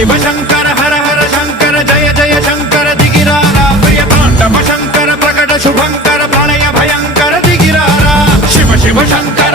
शिव शंकर हर हर शंकर जय जय शंकर दिगिरारा प्रिय तांडव शंकर प्रकट शुभंकर प्रलय भयंकर दिगिरारा शिव शिव शंकर